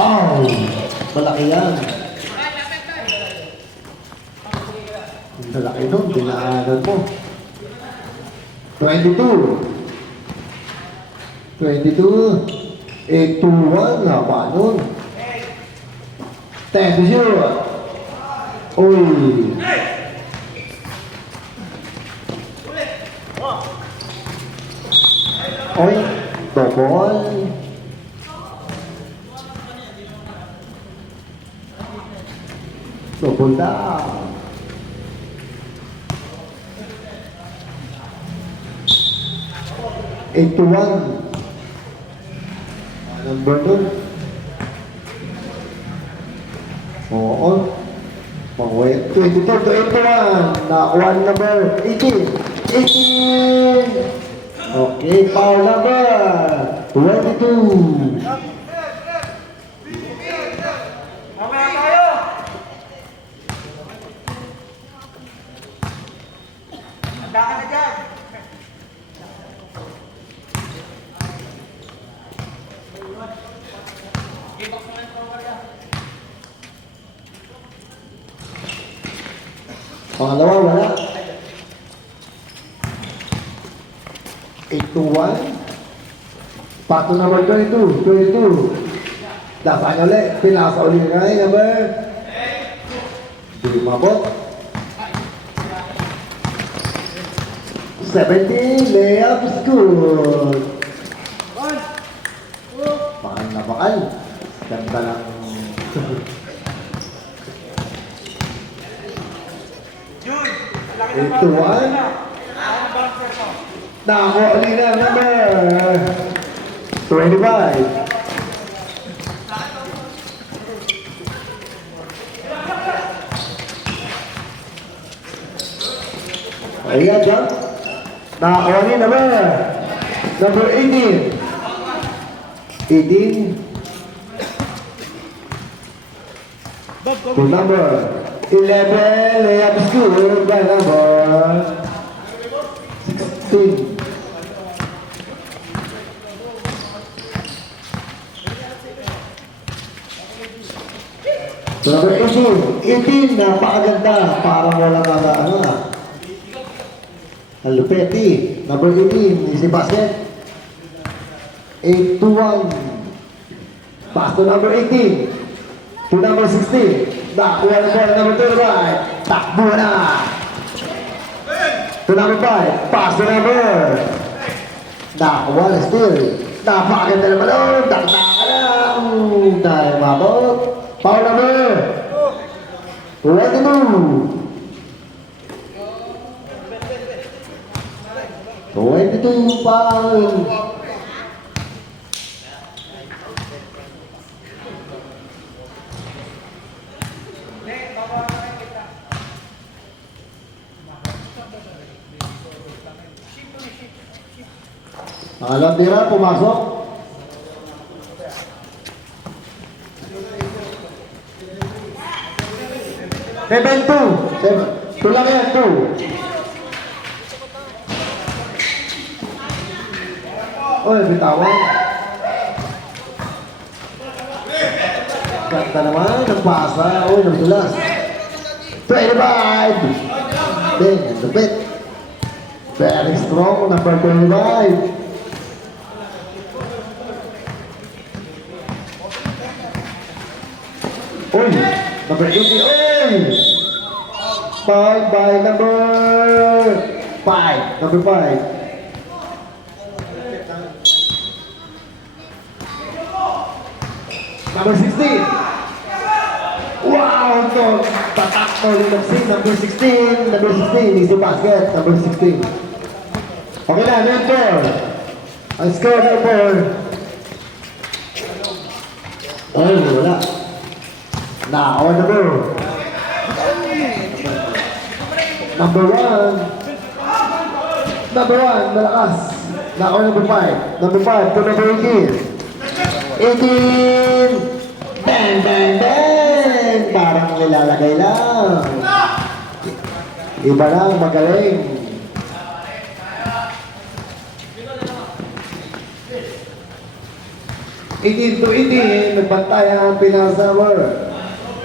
Oh! Malaki yan. Malaki nun, dinaanan mo. 22. 22. 8-2-1. Haba nun. 10-0. Uy. Oy. Double. Double down. Eight to one. Number nun. Oo. Pang-way. 22 to 81. Nakuha number 18. 18. Okay, foul number 22. Pangalawa, wala. 8-1. Pato number 22. 22. Dasaan ulit. Pinasa ulit nga eh, number. Di mabot. 17. Layup is good. Bakal na bakal. Ganda lang. 8-1. Nako, alina number 25. Ayan dyan. Nako, alina number 18. 18. To number 11, layup is good by number 16. To number 18. 18, napakaganda. Parang walang ano na. Ang lupeti. Number 18, easy basket. 8-1. Pass to number 18. To number 16. Nakuha na po number 35. Takbo na. To number 5. Pass to number. Nakuha na still. Napakaganda naman nun. Takta lang. Dahil mabot. Foul number 22. 22 foul. Pangalawang tira, pumasok. Seven, two. Two lang yan, two. Oy, bitawan. Ganda naman, nagpasa. Oy, nagdulas. 25. Ding, lupit. Very strong, number 25. Oy, number 80. Oy! Foul by number 5. Number 5. Number 16. Wow! Ito, tatak mo number 16. Number 16, easy basket. Number 16. Okay na, number 4. Ang score number. Ay, wala. Now, number 1. Number 1, malakas. Now, number 5. Number 5 to number 18. 18! Bang, bang, bang! Parang nilalagay lang. Iba lang, magaling. 18 to 18, nagbantay ang Pinas Summer.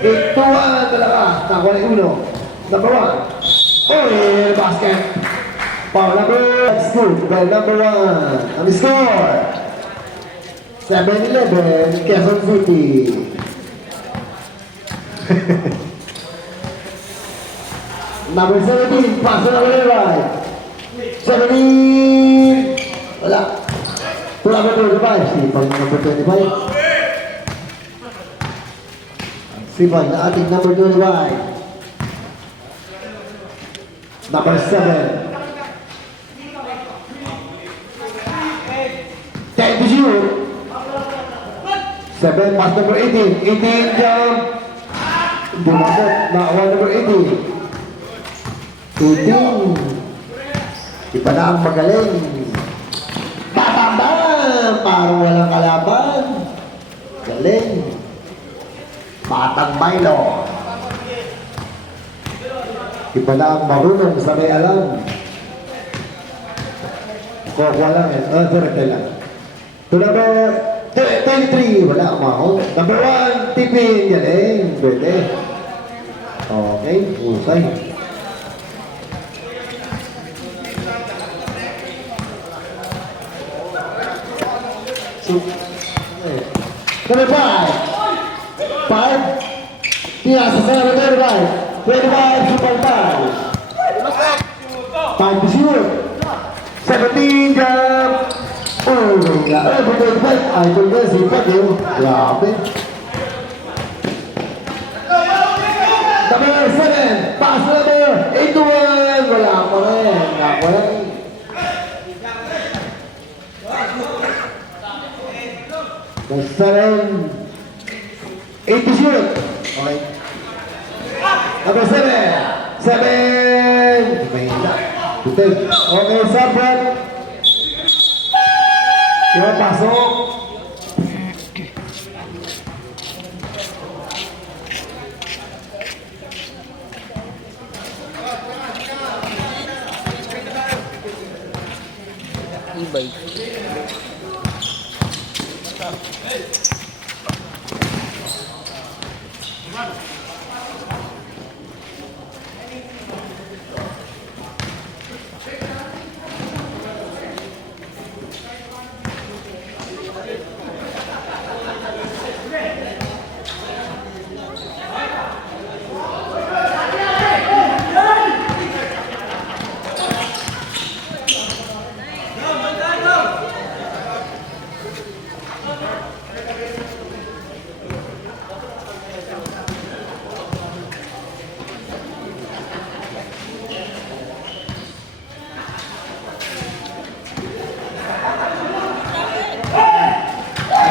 8 to 1, talaga. Nakuha na yung uno. Number 1. Oh, basket. Foul number 2. Goal number 1. Ang score. 7-11, Quezon City. Number 17, pass na number 5. 17. Wala. To number 25. Sipag na number 25. Sipag na ating number 25. Number 7. 10 to shoot. 7, pass number 18. 18 jump. Bumasok. Nakawa number 18. Shooting. Iba na ang magaling. Bam! Parang walang kalaban. Galing. Batang Milo. Iba na ang marunong sa may alam. Kukuha lang eh. Sorry lang. To number 23. Wala ang mahon. Number 1, tipin. Galing. Pwede. Okay. Usay. Number 5. 5. Piyasa sa number 5. 25, super 5. 5 to shoot. 17 jump. Oh, wala. Number 25. Idol na, sipat yun. Grabe. Number 7. Pass number 8 to 1. Wala pa rin. Wala rin. Seven. 8 to shoot. Okay. Number 7. 7. Okay, sublet. Kaya pasok. E-bike.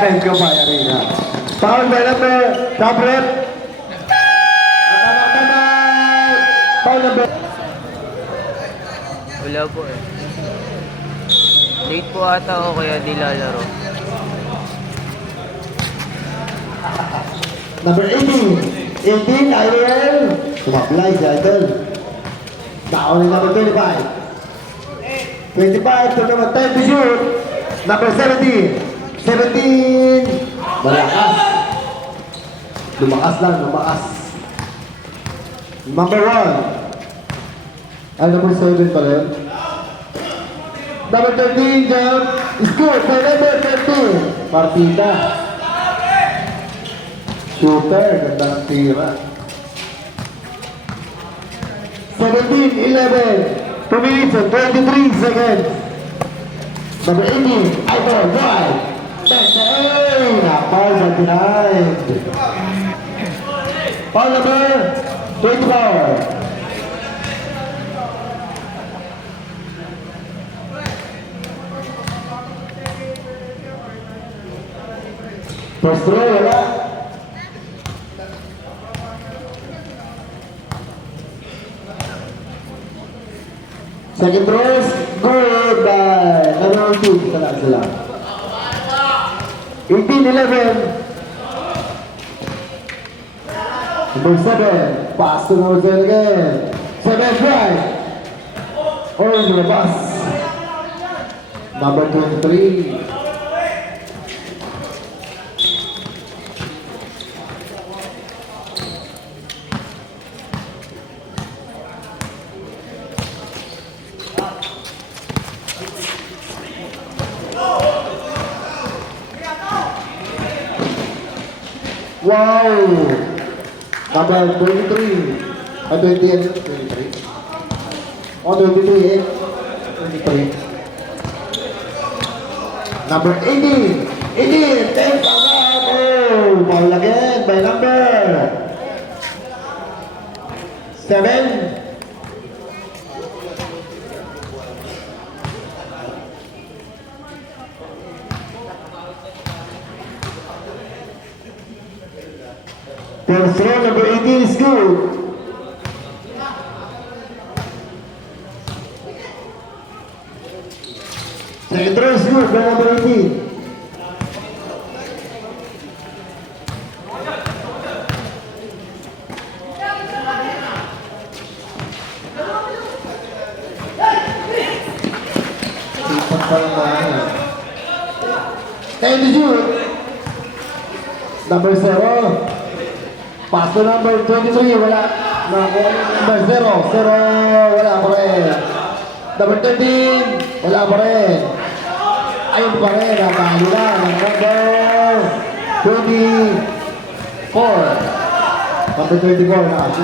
Thank you, Maya Rina. Foul by number, top rep. Foul number. Wala po eh. Late po ata o kaya di lalaro. Number 18. 18, Idol. Sumablay si Idol. Down ni number 25. 25 to number 10 to shoot. Number 17. 17. Malakas. Lumakas lang, lumakas. Number 1. Ay, number 7 pala yun. Number 13, jump. Score by number 13. Partida. Shooter, gandang tira. 17, 11. 2 minutes and 23 seconds. Number 18, Idol, drive. Foul by denied. Foul number 24. First row, wala. Second row is good by number 2. Tala sila. 18-11. Number 7. Pass to number 7 again. 7 drive. Oh, lumabas. Number 23. Wow! Number 23. 20 and 23. Oh, 23 eh. 23. Number 18. 18. 10 agad. Oh, foul again by number 7. First row, number 18 is good. Second row is good by number 18. Sipat pa lang na. Time to shoot. Number 0. Pass to number 23, wala. Number 0, wala pa rin. Number 13, wala pa rin. Ayun pa rin, nakahalo na. Number 24. Number 24, nakahalo.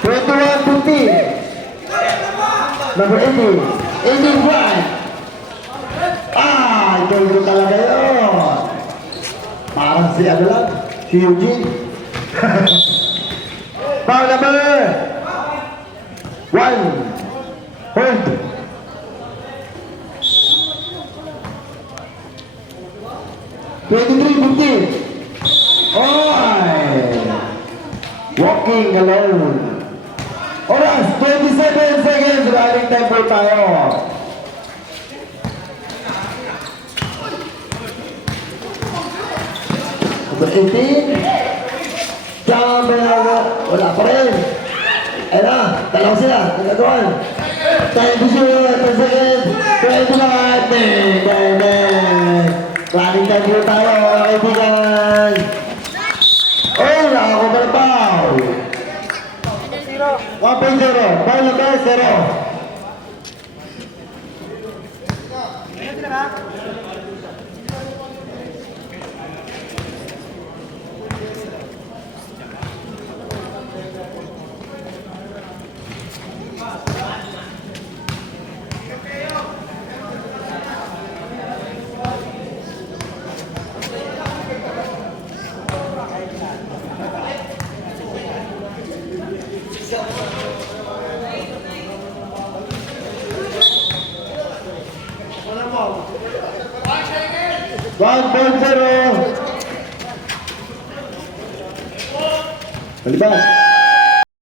21, 15. Number 18. 18, right. Ah, ito yung talaga yun. Parang si ano lang, si Eugene. Foul number 1. Hold. Walking alone. Oras, 27 seconds. Running time po tayo. Number 18. Wala pa rin. Ayun na, dalawa sila. Nagagawan. Time to shoot. 10 seconds. 25. Running time po tayo, mga kaibigan. Oh, nakako pa ng foul. 1.0. Foul number 0. Balibas.